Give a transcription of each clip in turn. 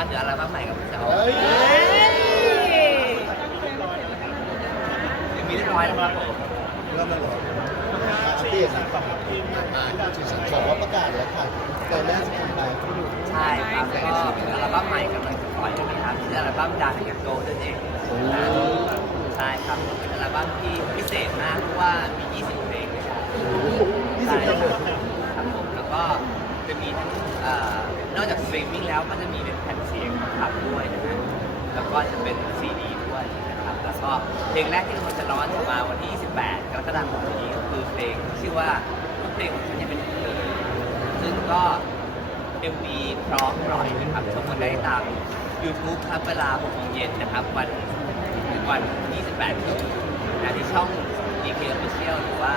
คัญเดี๋ยวอัลบั้มใหม่กับจะออกเฮ้ยยังมีเรียบร้อยแล้วครับผมเริ่มแล้วเหรออาเตี้ยสิอ่าบอกว่าประกาศแล้วค่ะแต่แม่จะทำไปใช่ครับก็อัลบั้มใหม่กำลังจะปล่อยนะครับชื่ออัลบั้มดาร์กโกลนั่นเองใช่ครับเป็นอัลบั้มที่พิเศษมากเพราะว่ามี 20 เพลงด้วยกันยี่สิบเพลงครับผมแล้วก็จะมีทั้งเอ่อนอกจากสตรีมมิ่งแล้วก็จะมี เป็นแผ่นเสียงขับด้วยนะฮะแล้วก็จะเป็นซีดีด้วยนะครับแล้วก็เพลงแรกที่เราจะร้อนมาวันที่ 28 กรกฎาคมนี้ก็คือเพลงชื่อว่าเพลงของฉันจะเป็นเธอซึ่งก็ MV พร้อมปล่อยนะครับชมกันได้ตาม YouTube ครับเวลา6โมงเย็นนะครับ วันวัน28นี้นะที่ช่อง DK Official หรือว่า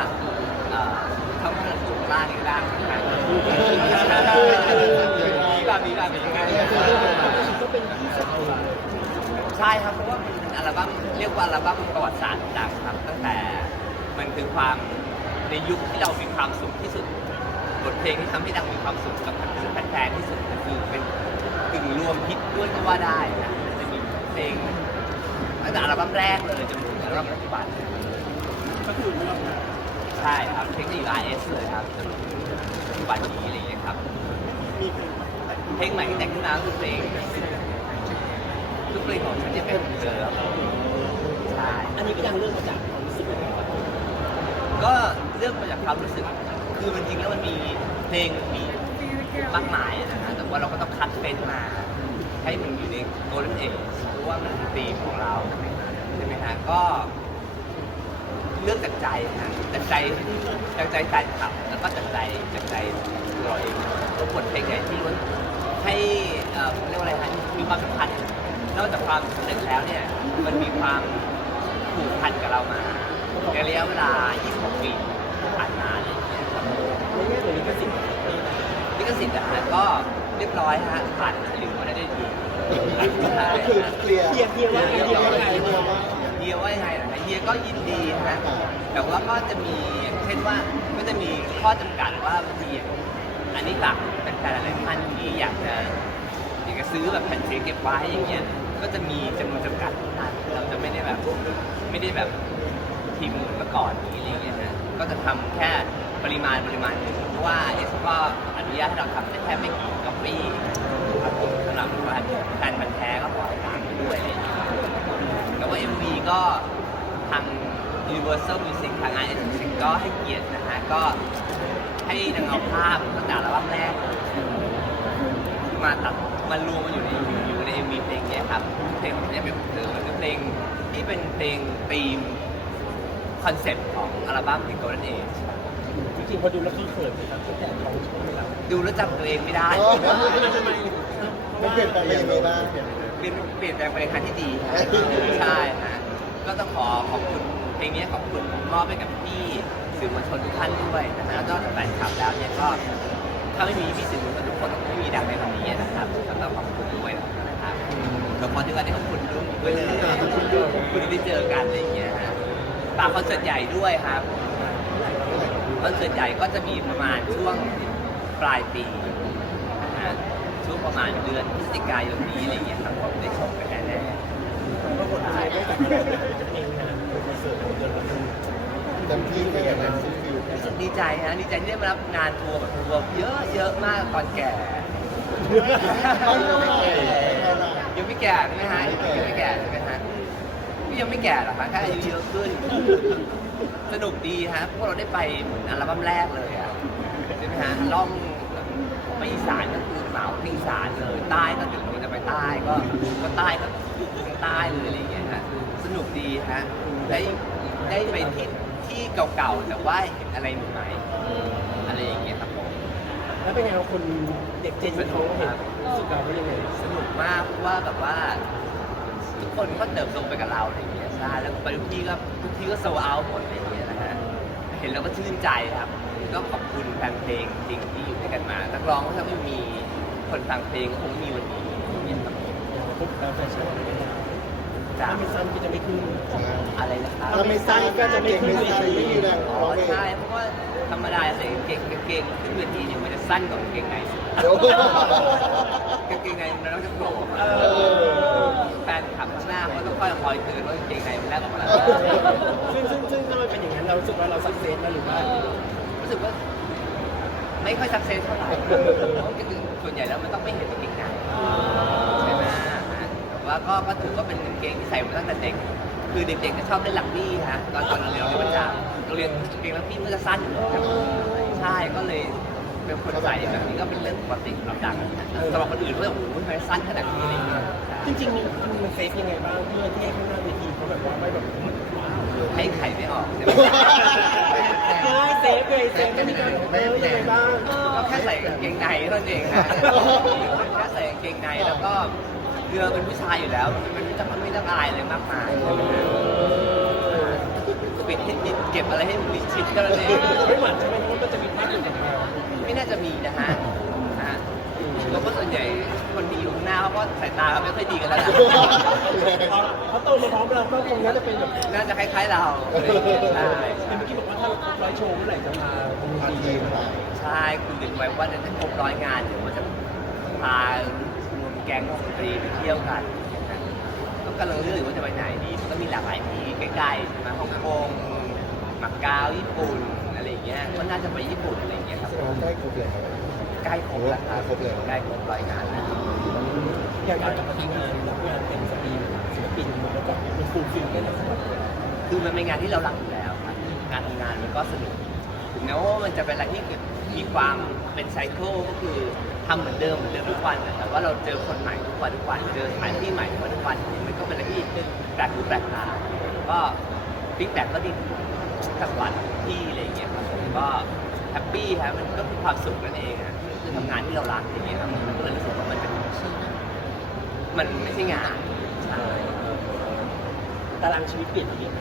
เอ่อช่องทางสูงล่างนี่ก็ได้นะครับมีแบบมีแบบมีไงใช่ครับเพราะว่ามันเป็นอัลบั้มเรียกว่าอัลบั้มประวัติศาสตร์ดังครับ ตั้งแต่มันคือความในยุคที่เรามีความสุขที่สุดบทเพลงที่ทำให้ดังมีความสุขกับแฟนๆที่สุดก็คือเป็นกึ่งรวมฮิตด้วยก็ว่าได้นะมันจะมีเพลงตั้งแต่อัลบั้มแรกเลยจนถึงอัลบั้มปัจจุบันก็คือใช่ครับเพลงที่อยู่ RS เลยครับจนถึงปัจจุบันนี้อะไรอย่างเงี้ยครับเพลงใหม่ที่แต่งขึ้นมาคือเพลง คือเพลงของฉันจะเป็นเธอใช่อันนี้ก็ยังเรื่องมาจากความรู้สึกอะไรครับก็เลือกมาจากความรู้สึก คือมันจริงแล้วมันมีเพลงมีมากมายนะฮะแต่ว่าเราก็ต้องคัดเป็นมา ให้มันอยู่ในโกลเด้นเอจเพราะว่ามันคือธีมของเราใช่ไหมฮะก็ เลือกจากใจนะจากใจจากใจแฟนคลับแล้วก็จากใจจากใจเราเองทุกบทเพลงไหนที่มันให้เอ่อเรียกว่าอะไรฮะมีความสำคัญ นอกจากความสำเร็จแล้วเนี่ย มันมีความผูกพันกับเรามาในระยะเวลา 26 ปีที่ผ่านมาอะไรอย่างเงี้ยครับในแง่ของลิขสิทธิ์ลิขสิทธิ์อะฮะก็เรียบร้อยฮะผ่านฉลิวมาได้ด้วยดีใช่ก็คือเคลียร์เฮียเฮียว่าไงเฮียว่าไงเคลียร์ว่าเฮียว่ายังไงล่ะฮะเฮียก็ยินดีนะ แต่ว่าก็จะมีอย่างเช่นว่าก็จะมีข้อจำกัดว่าบางทีอะอันนี้ฝากเป็นแฟนหลายท่านที่อยากจะอยากจะซื้อแบบแผ่นเสียงเก็บไว้อย่างเงี้ย ก็จะมีจำนวนจำกัด เราจะไม่ได้แบบไม่ได้แบบพิมพ์เมื่อก่อนนี้อะไรเงี้ยนะก็จะทำแค่ปริมาณปริมาณหนึ่งเพราะว่าเอสก็อนุญาตให้เราทำได้แค่ไม่กี่ก๊อปปี้ครับผมสำหรับแฟนพันธุ์แท้ก็ปล่อยตามไปด้วยอะไรอย่างเงี้ยแต่ว่า MV ก็ทาง Universal Music ทาง i อ Music ก็ให้เกียรตินะฮะก็ให้นางเอาภาพตั้งแต่อัลบั้มแรก มาตัดมารวมมาอยู่ในอยู่ น MV เพลงเนี้ยครับเพลงของเนี้ยเป็นของเธอมันเป็นเพลงที่เป็นเพลงธีมคอนเซ็ปต์ของอัลบั้ม The Golden Age จริงๆพอดูแล้วขี้เขินเลยครับตั้งแต่เราชมไม่รับดูแล้วจำตัวเองไม่ได้ อ๋อมันเปลี่ยนแปลงไปยังไงบ้างเปลี่ยนเปลี่ยนแปลงไปในทางที่ดีฮะ ใช่ฮะก็ต้องขอขอบคุณเพลงนี้ขอบคุณมอบให้กับพี่สื่อมวลชนทุกท่านด้วยนะฮะแล้วก็แฟนคลับแล้วเนี่ยก็ถ้าไม่มีพี่สื่อมวลชนทุกคนก็ไม่มีดังในวันนี้นะครับก็ต้องขอบคุณด้วยนะครับ แล้วพอที่ว่าได้ขอบคุณด้วยเลยขอบคุณด้วยขอบคุณที่เจอกันอะไรอย่างเงี้ยฮะฝากคอนเสิร์ตใหญ่ด้วยครับคอนเสิร์ตใหญ่ก็จะมีประมาณช่วงปลายปีนะฮะช่วงประมาณเดือนพฤศจิกายนนี้อะไรอย่างเงี้ยครับผมได้ชมกันแน่ๆก็คนไทยได้จากที่เราจะเองเสิร์ตของเดือนนี้เต็มที่แค่ไหนรู้สึกดีใจฮะดีใจที่ได้มารับงานทัวร์แบบทัวร์เยอะเยอะมากตอนแก่ ไหร่ยังไม่แก่ใช่ไหมฮะยังไม่แก่ใช่ไหมฮะพี่ยังไม่แก่หรอกฮะแค่อายุเยอะขึ้น สนุกดีฮะพวกเราได้ไปเหมือนอัลบั้มแรกเลยอะใช่ไหมฮะล่องไปอีสานก็คือเหมาที่อีสานเลยใต้ก็ถึงเราจะไปใต้ก็ก็ใต้ก็ถึงใต้เลยอะไรอย่างเงี้ยฮะสนุกดีฮะได้ได้ไปที่ที่เก่าๆแต่ว่าเห็นอะไรใหม่ๆอะไรอย่างเงี้ยครับผม แล้วเป็นไงครับคนเด็กเจนเขาเห็นรู้สึกเราเป็นยังไงสนุกมากเพราะว่าแบบว่าทุกคนก็เติบโตไปกับเราอะไรอย่างเงี้ยใช่แล้วไปทุกที่ก็ทุกที่ก็โซเอาหมดอะไรอย่างเงี้ยนะฮะเห็นแล้วก็ชื่นใจครับก็ขอบคุณแฟนเพลงจริงที่อยู่ด้วยกันมานักร้องถ้าไม่มีคนฟังเพลงก็คงไม่มีวันนี้อย่างเงี้ยครับพวกแฟชั่นอะไรไม่ได้จ้าถ้าไม่ซ้ำก็จะไม่ขึ้นอะไรนะครับถ้าไม่สั้นก็จะเก่งไม่สั้นไม่มีแรงอ๋อร้องเองใช่เพราะว่าแฟ ธรรมดาใส่กางเกงกางเกงขึ้นเวทีเนี่ยมันจะสั้นกว่ากางเกงในสุดกางเกงในมันต้องจะโผล่ออกมาแฟนขับข้างหน้าเขาต้องคอยคอยเตือนว่ากางเกงในมันแลบออกมาแล้วซึ่งซึ่งซึ่งถ้ามันเป็นอย่างนั้นเรารู้สึกว่าเราสักเซสแล้วหรือว่ารู้สึกว่า ไม่ค่อยสักเซสเท่าไหร่ก็คือส่วนใหญ่แล้วมันต้องไม่เห็นกางเกงในใช่ไหมแต่ว่าก็ก็ถือว่าเป็นกางเกงที่ใส่มาตั้งแต่เด็ก คือเด็กๆจะชอบเล่นลักบี้ฮะตอนตอนเราเรียนประจำเราเรียนกางเกงลักบี้มันจะสั้นอยู่แล้วใช่ก็เลยเป็นคนใส่แบบนี้ก็เป็นเรื่องปกติสำหรับดังสำหรับคนอื่นด้วยโอ้โหทำไมสั้นขนาดนี้อะไรอย่างเงี้ยจริงๆมีมันเซฟยังไงบ้างเพื่อที่ให้ข้างหน้าเวทีเขาแบบว่าไม่แบบว้าวให้ไข่ไม่ออกใช่ไหมไม่เซฟเลยเซฟไม่มีการเออยังไงบ้างก็แค่ใส่กางเกงในเท่านั้นเองฮะแค่ใส่กางเกงในแล้วก็คือ เราเป็นผู้ชายอยู่แล้ว มันไม่ต้องมันไม่ต้องอายอะไรมากมายปิดให้มิดเก็บอะไรให้มิดชิดก็แล้วเองไม่หวั่นใช่ไหมว่ามันจะมีภาพหลุดออกมาไม่น่าจะมีนะฮะฮะแล้วก็ส่วนใหญ่คนที่อยู่ข้างหน้าเขาก็สายตาเขาไม่ค่อยดีกันแล้วนะเขาเขาโตมาพร้อมเราก็คงน่าจะเป็นแบบน่าจะคล้ายๆเราใช่เมื่อกี้บอกว่าถ้าร้อยโชว์เมื่อไหร่จะมาตรงมานี้ทีมมาใช่คุยกันไว้ว่าจะครบร้อยงานเดี๋ยวมันจะพารวม แก๊งดนตรีไปเที่ยวกันก็กำลังเลือกอยู่ว่าจะไปไหนดีมันก็มีหลากหลายที่ใกล้ๆใช่ไหมฮ่องกงมาเก๊าญี่ปุ่นอะไรอย่างเงี้ยก็น่าจะไปญี่ปุ่นอะไรอย่างเงี้ยครับแสดงว่าใกล้ครบเลยครับ ใกล้ครบแล้วครับครบเลย ใกล้ครบร้อยงานแล้วอย่างการกลับมาทำงานรับงานเป็นสตรีมศิลปินแล้วก็มันฟูลฟิลได้ในสมัครคือมันเป็นงานที่เรารักอยู่แล้วครับการทำงานมันก็สนุกถึงแม้ว่ามันจะเป็นอะไรที่มีความเป็นไซเคิลก็คือ ทำเหมือนเดิมเหมือนเดิมทุกวันแต่ว่าเราเจอคนใหม่ทุกวันทุกวันเจอสถานที่ใหม่ทุกวันทุกวันมันก็เป็นอะไรที่แปลกหูแปลกตาก็ฟีดแบ็กก็ดีจากวันที่อะไรอย่างเงี้ยครับผมก็แฮปปี้ครับมันก็คือความสุขนั่นเองอะคือทำงานที่เรารักอย่างเงี้ยครับมันก็เลยรู้สึกว่ามันเป็นมันไม่ใช่งานใช่ตารางชีวิตเปลี่ยนไปเยอะไหม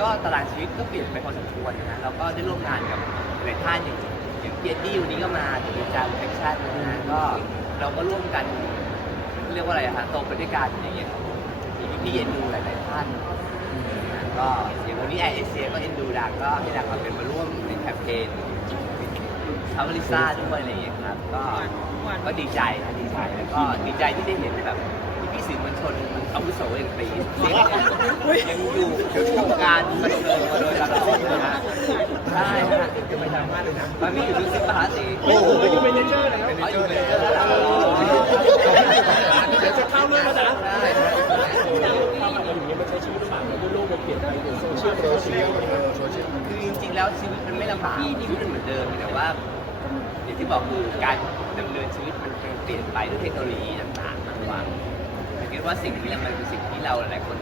ก็ตารางชีวิตก็เปลี่ยนไปพอสมควรนะฮะแล้วก็ได้ร่วมงานกับหลายท่านอย่าง อย่างเพียดี้วันนี้ก็มาถึงจาแฟคชั่นนะฮะก็เราก็ร่วมกันเรียกว่าอะไรอะฮะโตไปด้วยกันอย่างเงี้ยมีพี่ๆเอ็นดูหลายๆท่านนะก็อย่างวันนี้แอเอเชียก็เอ็นดูดังก็ให้ดังมาเป็นมาร่วมในแคมเปญทาวลิซ่าด้วยอะไรอย่างเงี้ยครับก็ก็ดีใจนะดีใจแล้วก็ดีใจที่ได้เห็นแบบ สื่อมวลชนอาวุโสอย่างปีเยังอยู่คู่วงการบันเทิงมาโดยตลอดนะฮะใช่ฮะจะไม่ดราม่าเลยนะมันมีอยู่ทุกสิบปาสีโอ้โหอยู่เป็นเนเจอร์แล้วเขาอยู่ในเรื่อราวเดี๋ยวจะเข้าเรื่องแล้วนะใช่ความหมายมันอย่างนี้มันใช้ชีวิตลำบากแล้วโลกมันเปลี่ยนไปเดี๋ยวโซเชียลโซเชียลเออโซเชียลคือจริงๆแล้วชีวิตมันไม่ลำบากชีวิตมันเหมือนเดิมแต่ว่าอย่างที่บอกคือการดำเนินชีวิตมันเปลี่ยนไปด้วยเทคโนโลยีต่างๆมากกว่า คิดว่าสิ่งนี้มันเป็นสิ่งที่เราหลายๆคน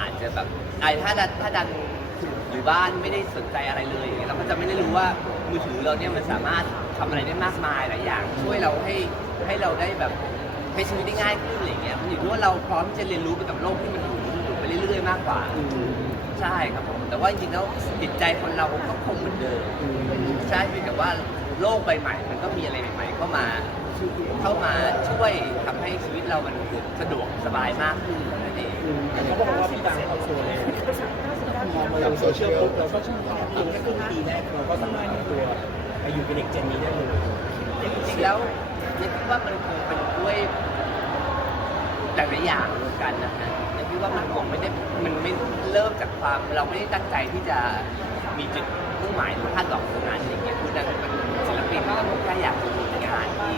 อาจจะแบบไอ้ถ้าดันถ้าดันอยู่บ้านไม่ได้สนใจอะไรเลยอย่างเงี้ยเราก็จะไม่ได้รู้ว่ามือถือเราเนี่ยมันสามารถทำอะไรได้มากมายหลายอย่างช่วยเราให้ให้เราได้แบบใช้ชีวิตได้ง่ายขึ้นอะไรอย่างเงี้ยมันอยู่ที่ว่าเราพร้อมที่จะเรียนรู้ไปกับโลกที่มันหมุนหมุนไปเรื่อยๆมากกว่า ใช่ครับผมแต่ว่าจริงๆแล้วจิตใจคนเราก็คงเหมือนเดิมใช่เพียงแต่ว่าโลกใบใหม่มันก็มีอะไรใหม่ๆเข้ามา เข้ามาช่วยทำให้ชีวิตเรามันสะดวกสบายมากขึ้นนั่นเอง เขาบอกว่าพี่ดังเอาโชว์เลยพอมาลงโซเชียลปุ๊บเราก็เพียงแค่ครึ่งปีแรกเราก็สามารถทำตัวไปอยู่เป็นเด็กเจนนี้ได้เลยจริงๆแล้วเนี่ยคิดว่ามันคงเป็นด้วยหลายๆอย่างรวมกันนะฮะเนี่ยคิดว่ามันคงไม่ได้มันไม่เริ่มจากความเราไม่ได้ตั้งใจที่จะมีจุดมุ่งหมายหรือคาดหวังตรงนั้นอย่างเงี้ยคือดังเป็นศิลปินก็แค่อยากจะมีงานที่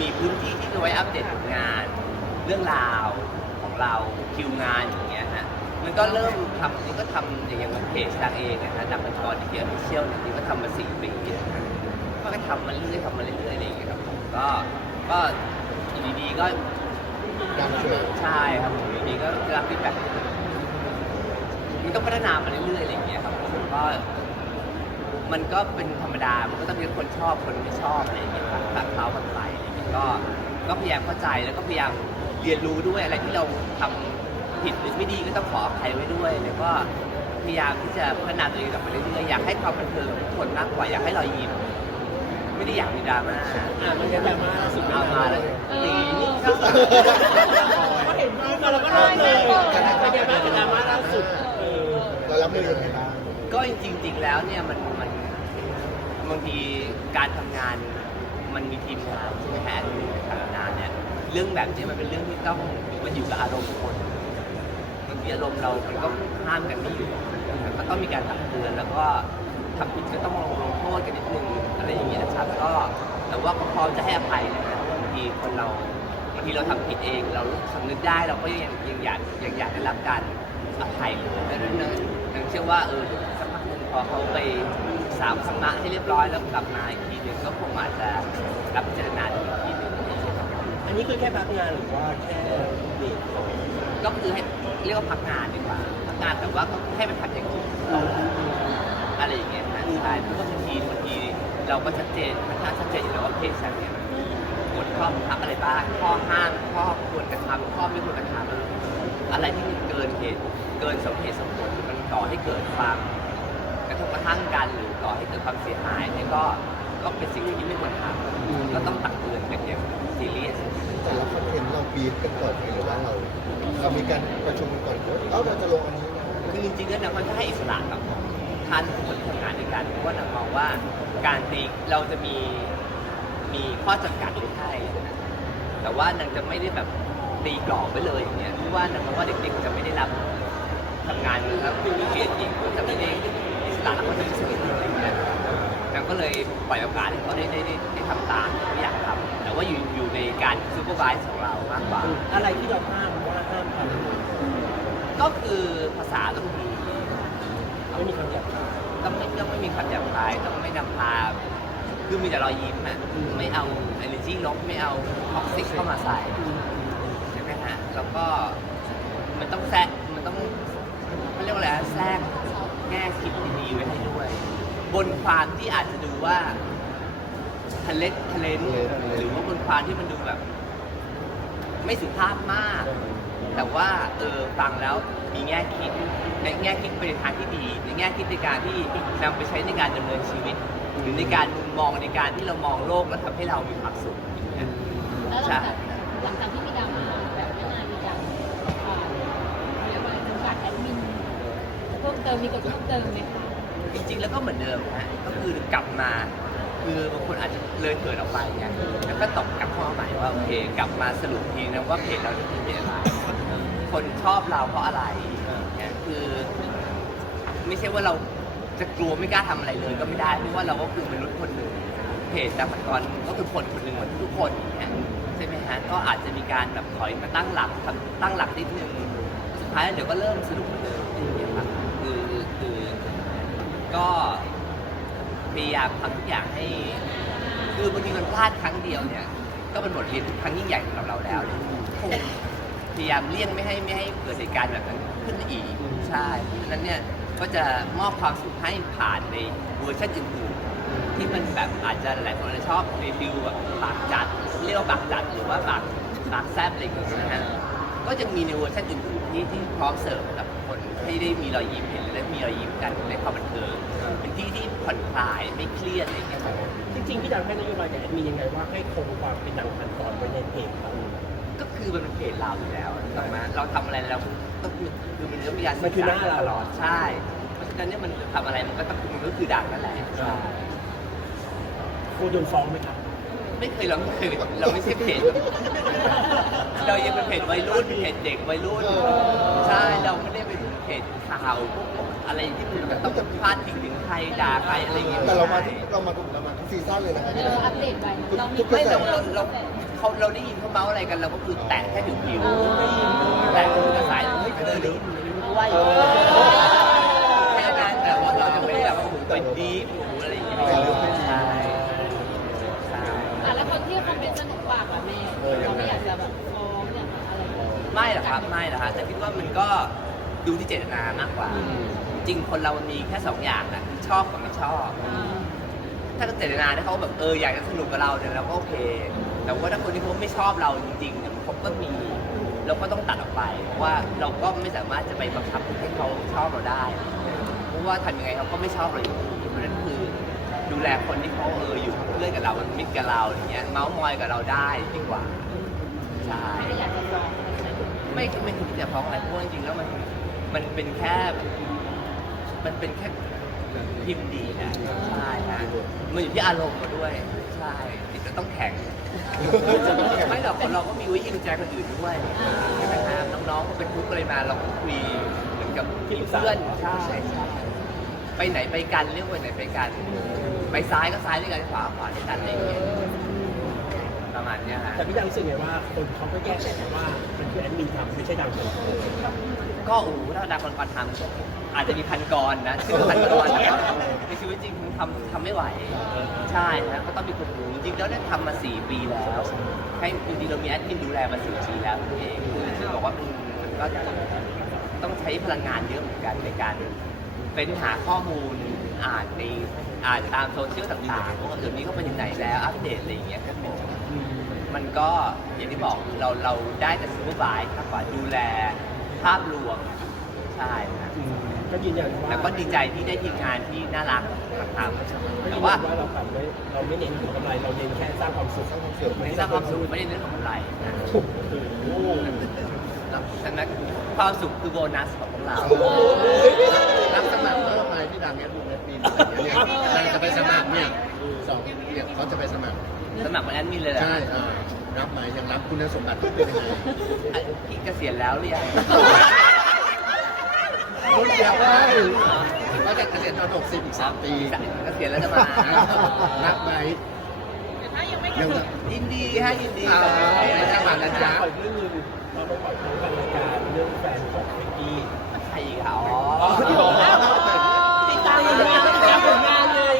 มีพื้นที่ที่จะไว้อัปเดตผลงาน เรื่องราวของเราคิวงานอย่างเงี้ยฮะมันก็เริ่มทำมันก็ทำอย่างอย่างเพจดังเองนะฮะดังเป็นกรที่ออฟฟิเชียลเนี่ยที่ก็ทำมาสี่ปีนะฮะก็ทำมาเรื่อยๆทำมาเรื่อยๆอะไรอย่างเงี้ยครับผมก็ก็อยู่ดีๆก็ใช่ครับผมอยู่ดีๆก็รับฟีดแบ็กมันก็พัฒนามาเรื่อยๆอะไรอย่างเงี้ยครับผมก็มันก็เป็นธรรมดา มันก็ต้องมีคนชอบคนไม่ชอบอะไรอย่างเงี้ยครับตัดเท้ากันไป อะไรอย่างเงี้ยก็ก็พยายามเข้าใจแล้วก็พยายามเรียนรู้ด้วยอะไรที่เราทำผิดหรือไม่ดีก็ต้องขออภัยไว้ด้วย แล้วก็พยายามที่จะพัฒนาตัวเองกลับไปเรื่อยๆอยากให้ความบันเทิงกับทุกคนมากกว่าอยากให้รอยยิ้มไม่ได้อยากมีดราม่าอ่ามันก็ดราม่าสุดเอามาแล้วตีนี่ก็เห็นรูปมาเราก็เริ่มเลยเป็นไงบ้างเป็นดราม่าล่าสุดเออเรารับมือยังไงบ้างก็จริงๆแล้วเนี่ยมันมันบางทีการทำงาน มันมีทีมงานใช่ไหมฮะทำงานเนี่ยเรื่องแบบนี้มันเป็นเรื่องที่ต้องมันอยู่กับอารมณ์คนบางทีอารมณ์เรามันก็ห้ามกันไม่อยู่ก็ต้องมีการตักเตือนแล้วก็ทำผิดก็ต้องลงโทษกันนิดนึงอะไรอย่างเงี้ยนะครับก็แต่ว่าก็พร้อมจะให้อภัยนะบางทีคนเราบางทีเราทำผิดเอง เราสำนึกได้เราก็ยังยังอยากยังอยากได้รับการอภัยเลยดังนั้นนังเชื่อว่าเออสักพักหนึ่งพอเขาไป สามสมะให้เรียบร้อยแล้วกลับมาอีกทีหนึ่งก็คงอาจจะรับพิจรณาอีกทีหนึ่งอันนี้คือแค่พักงานหรือว่าแค่เบรกก็คือให้เรียกว่าพักงานดีกว่าพักงานแต่ว่าก็ให้ไปทำอย่างอื่นอะไรอย่างเงี้ยนะใช่เพราะว่าบางทีบางทีเราก็ชัดเจนค่อนข้างชัดเจนอยู่แล้วว่าเพจฉันเนี่ยกฎข้อบังคับอะไรบ้างข้อห้ามข้อควรกระทำข้อไม่ควรกระทำอะไรที่มันเกินเหตุเกินสมเหตุสมผลมันก่อให้เกิดความ กระทบกระทั่งกันหรือก่อให้เกิดความเสียหายเนี่ยก็ก็เป็นสิ่งที่ไม่ควรทำก็ต้องตักเตือนกันอย่างซีเรียสแต่ละคอนเทนต์เราบีบกันก่อนไหมหรือว่าเราเรามีการประชุมกันก่อนว่าเอ้าเราจะลงอันนี้นะคือจริงๆแล้วนางมันก็ให้อิสระกับท่านคนทำงานในการเพราะว่านางมองว่าการตีเราจะมีมีข้อจำกัดไว้ให้นะแต่ว่านางจะไม่ได้แบบตีกรอบไว้เลยอย่างเงี้ยเพราะว่านางมองว่าเด็กๆจะไม่ได้รับทำงานแล้วไม่มีเกียรติอีกก็จะไม่ได้ อิสระแล้วก็จะไม่สนุกอะไรเงี้ยเราก็เลยปล่อยโอกาสให้เขาได้ได้ได้ได้ทำตามที่อยากทำแต่ว่าอยู่อยู่ในการซูเปอร์วิสของเรามากกว่า อะไรที่เราห้ามว่าห้ามทก็คือภาษาต้องดีำไม่มีคำหยาบคายต้องไม่ต้องไม่มีคำหยาบคายต้องไม่นำพาคือมีแต่รอยยิ้มอะไม่เอา energy ลบไม่เอาท็อกซิกเข้ามาใส่ ใช่ไหมฮะ แล้วก็มันต้องแทรกมันต้องเขาเรียกว่าอะไรนะแทรก ง่คิดดีๆไว้ให้ด้วย บนความที่อาจจะดูว่าทะเลนทะเลนหรือว่าบนความที่มันดูแบบ ไม่สุภาพมาก แต่ว่าเออฟังแล้วมีแง่คิดในแง่คิดไปในทางที่ดี ในแง่คิดในการที่นำไปใช้ในการดำเนินชีวิต หรือในการมุมมองในการที่เรามองโลกแล้วทำให้เรามีความสุขแล้วหลังจากหลังจากที่มีดราม่าแบบไม่นานมีการอ่าเรียกว่าจำกัดแอดมินเพิ่ มเติมมีกฎเพิ่มเติมไหมคะจริงๆแล้วก็เหมือนเดิมฮะก็คือกลับมา คือบางคนอาจจะเลยเถิดออกไปไงแล้วก็ตอบกลับเข้ามาใหม่ว่าโอเคกลับมาสรุปทีนะว่าเพจเราที่เป็นเพจอะไรคนชอบเราเพราะอะไรเนี่ยคือ ไม่ใช่ว่าเราจะกลัวไม่กล้าทำอะไรเลยก็ไม่ได้เพราะว่าเราก็คือมนุษย์คนหนึ่งเพจดาพันกรก็คือคนคนหนึ่งเหมือนทุกคนเนี่ยใช่ไหมฮะก็อาจจะมีการแบบถอยมาตั้งหลักตั้งหลักนิดนึงสุดท้ายแล้วเดี๋ยวก็เริ่มสนุกเหมือนเดิมอย่างเงี้ยครับ ก็พยายามทำทุกอย่างให้ คือบางทีมันพลาดครั้งเดียวเนี่ย ก็เป็นบทเรียนครั้งยิ่งใหญ่สำหรับเราแล้วเนี่ยพยายามเลี่ยงไม่ให้ไม่ให้เกิดเหตุการณ์แบบนั้นขึ้นอีกใช่เพราะฉะนั้นเนี่ยก็จะมอบความสุขให้ผ่านในเวอร์ชันอื่นๆที่มันแบบอาจจะหลายคนอาจจะชอบรีวิวแบบปากจัดเรียกว่าปากจัดหรือว่าปากปากแซบอะไรอย่างเงี้ยนะฮะ ก็จะมีในเวอร์ชันอื่นๆที่ที่พร้อมเสิร์ฟให้กับคนให้ได้มีรอยยิ้มเห็นและได้มีรอยยิ้มกันในความบันเทิงเป็นที่ที่ผ่อนคลายไม่เครียดอะไรอย่างเงี้ยครับจริงๆพี่ดังให้นโยบายกับแอดมินยังไงว่าให้คงความเป็นดังพันตอนไว้ในเพจเราก็คือมันเป็นเพจเราอยู่แล้วถูกไหมเราทำอะไรเราก็คือคือมันต้องมีการมันคือหน้าเราตลอดใช่ เพราะฉะนั้นเนี่ยมันทำอะไรมันก็ต้องมันก็คือดังนั่นแหละใช่กลัวโดนฟ้องไหมครับไม่เคยเราไม่เคยเราไม่ใช่เพจ เรายังเป็นเพจวัยรุ่นเพจเด็กวัยรุ่นใช่เราไม่ได้เป็นเพจข่าวพวกอะไรที่มันแบบต้องพาดพิงถึงใครด่าใครอะไรอย่างเงี้ยแต่เรามาทุกเรามาทุกเรามาทุกซีซั่นเลยนะเอออัปเดตไปเรามีไม่เราเราเราเขาเราได้ยินเขาเมาส์อะไรกันเราก็คือแตะแค่ผิวผิวแตะกระสายเฮ้ยเธอได้ยินด้วยแค่นั้นแต่ว่าเราจะไม่ได้แบบว่าโอ้โหไปดีฟโอ้โหอะไรอย่างเงี้ย ไม่หรอกครับไม่หรอกครับแต่คิดว่ามันก็ดูที่เจตนามากกว่า จริงคนเรามันมีแค่สองอย่างนะคือชอบกับไม่ชอบอ่าถ้าเจตนาที่เขาแบบเอออยากจะสนุกกับเราเนี่ยเราก็โอเค แต่ว่าถ้าคนที่เขาไม่ชอบเราจริงๆเนี่ยเขาก็มีเราก็ต้องตัดออกไป เพราะว่าเราก็ไม่สามารถจะไปบังคับให้เขาชอบเราได้ เพราะว่าทำยังไงเขาก็ไม่ชอบเราอยู่ดีเพราะฉะนั้นคือดูแลคนที่เขาเอออยู่เพื่อนกับเรามันมิตรกับเราอย่างเงี้ยเมาส์มอยกับเราได้ดีกว่าใช่ ไม่ได้อยากจะฟ้องอะไรใช่ไหมไม่ไม่คิดจะฟ้องอะไรเพราะว่าจริงๆแล้วมันมันเป็นแค่ มันเป็นแค่พิมพ์ดีนะใช่ฮะมันอยู่ที่อารมณ์มาด้วย ใช่จิตจะต้องแข็ง ไม่หรอกคนเราก็มีวิธีดูใจคนอื่นด้วยใช่ไหมครับน้องๆก็เป็นทุกข์อะไรมาเราก็คุยเหมือนกับเพื่อนใช่ใช่ไปไหนไปกันเรียกว่าไหนไปกัน ไปซ้ายก็ซ้ายด้วยกันขวาขวาด้วยกันอะไรอย่างเงี้ยประมาณเนี้ยฮะ แต่พี่ดังรู้สึกไงว่า คนเขาก็แยกแยะว่ามันคือแอดมินทำไม่ใช่ดังคนก็โอ้โหถ้าดาคนกรทำอาจจะมีพันกรนะชื่อพันกรนะครับในชีวิตจริงทำทำไม่ไหวใช่นะก็ต้องมีคนดูจริงๆแล้วเนี่ยทำมา4ปีแล้วให้จริงๆเรามีแอดมินดูแลมา4ปีแล้วนั่นเองคือบอกว่ามันมันก็ต้องใช้พลังงานเยอะเหมือนกันในการเป็นหาข้อมูลอ่านในอ่านตามโซเชียลต่างๆว่าเดี๋ยวนี้เขาไปถึงไหนแล้วอัปเดตอะไรอย่างเงี้ยครับผ มมันก็อย่างที่บอกเราเราได้แต่ซูเปอร์บายมากกว่าดูแลภาพรวมใช่ครับก็ยืนยันว่าแต่ก็ดีใจที่ได้ทีมงานที่น่ารักมาทำก็แต่ยืนว่ายันว่า เราทำไม่เราไม่เน้นผลกำไรเราเน้นแค่สร้างความสุขไม่ได้สร้างความสุขไม่ได้เรื่องของอะไรนะโอ้โหฉะนั้นความสุขคือโบนัสของพวกเรารับสมัครเมื่อไหร่ที่ดังเนี้ยดูในปีนี้เนี่ยนางจะไปสมัครเนี่ย สองเนี่ยเขาจะไปสมัครสมัครเป็นแอดมินเลยเหรอใช่อ่ารับไหมยังรับคุณสมบัติที่เป็นยังไงอะพี่เกษียณแล้วหรือยัง คุณเดียวได้ก็จะเกษียณตอน60อีก3ปีเกษียณแล้วจะมา รับไหมยังรับยินดีฮะยินดีอ่าไม่ใช่หวานนะจ๊ะปล่อยเรื่องนึงเราไปปล่อยพร้อมกันรายการเรื่องแฟนของเบกกี้ ใครอีกอะอ๋อติดตามผลงานติดตามผลงานเลย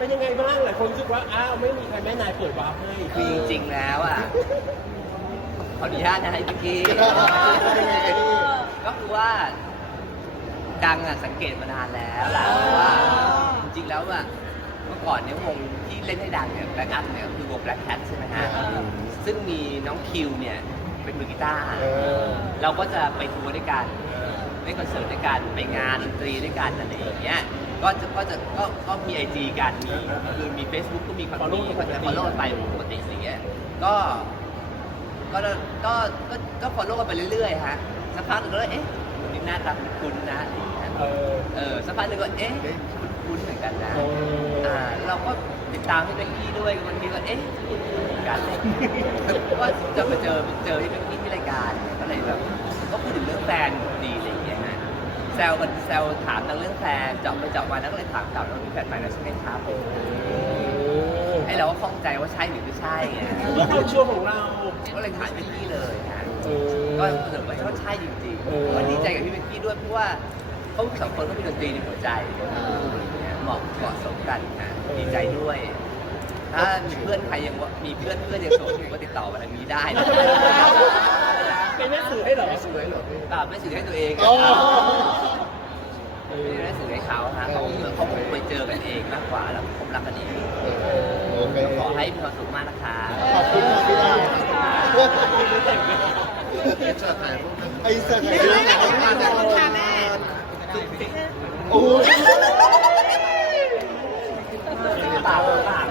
เป็นยังไงบ้างหลายคนรู้สึกว่าอ้าวไม่มีใครแม่นายเปิดวาร์ปให้คือจริงๆแล้วอะขออนุญาตนะให้พี่กี้ก็คือว่าดังอะสังเกตมานานแล้วแหละว่าจริงๆแล้วอะเมื่อก่อนเนี่ยวงที่เล่นให้ดังเนี่ยแบล็กอัพเนี่ยก็คือวงแบล็กแคทใช่ไหมฮะซึ่งมีน้องคิวเนี่ยเป็นมือกีตาร์เออเราก็จะไปทัวร์ด้วยกันเล่นคอนเสิร์ตด้วยกันไปงานดนตรีด้วยกันอะไรอย่างเงี้ย ก็จะก็จะก็ก็มีไอจีกันมีคือมี Facebook ก็มีคอนมีคนจะฟอลโล่กันไปปกติอะไรเงี้ยก็ก็ก็ก็ก็ฟอลโล่กันไปเรื่อยๆฮะสักพักหนึงก็เลยเอ๊ะคนนี้หน้าตาคุ้นๆนะอะไรอย่างเงี้ยเออ เออสักพักหนึ่งก็เอ๊ะคุ้นๆเหมือนกันนะเอออ่อ่าเราก็ติดตามพี่เบกกี้ด้วยบางทีก็เอ๊ะคุ้นๆเหมือนกันเลยก็จะมาเจอเจอพี่เบกกี้ที่รายการก็เลยแบบก็พูดถึงเรื่องแฟนดี แซวกันแซวถามทางเรื่องแฟนเจาะไปเจาะมาแล้วก็เลยถามกลับว่ามีแฟนใหม่แล้วใช่ไหมครับไอ้เราก็ข้องใจว่าใช่หรือไม่ใช่ไงนี่คือช่วงของเรา ก็เลยถามพี่เบกกี้เลยนะก็รู้สึกว่าเขาใช่จริงเออ ๆก็ดีใจกับพี่เบกกี้ด้วยเพราะว่าเขาสองคนก็มีดนตรีในหัวใจเหมาะเหมาะสมกันค่ะดีใจด้วย ถ้ามีเพื่อนใครยังว่ามีเพื่อนเพื่อนยังโสดอยู่ก็ติดต่อมาทางนี้ได้นะ เป็นแม่สื่อให้เหรอสวยเหรอพี่ตามไม่สื่อให้ตัวเองอ๋อเอไม่อได้สื่อให้เขาฮะเขาเขาคงไปเจอกันเองมากกว่าแล้วผมรักกันเองโอเคขอให้มีความสุขมากนะคะขอบคุณครับพี่ดาวไอ้เสิร์ฟถ่ายรูปไอ้เสิร์ฟถ่ายรูปขอบคุณค่ะแม่โอ้ยปากปาก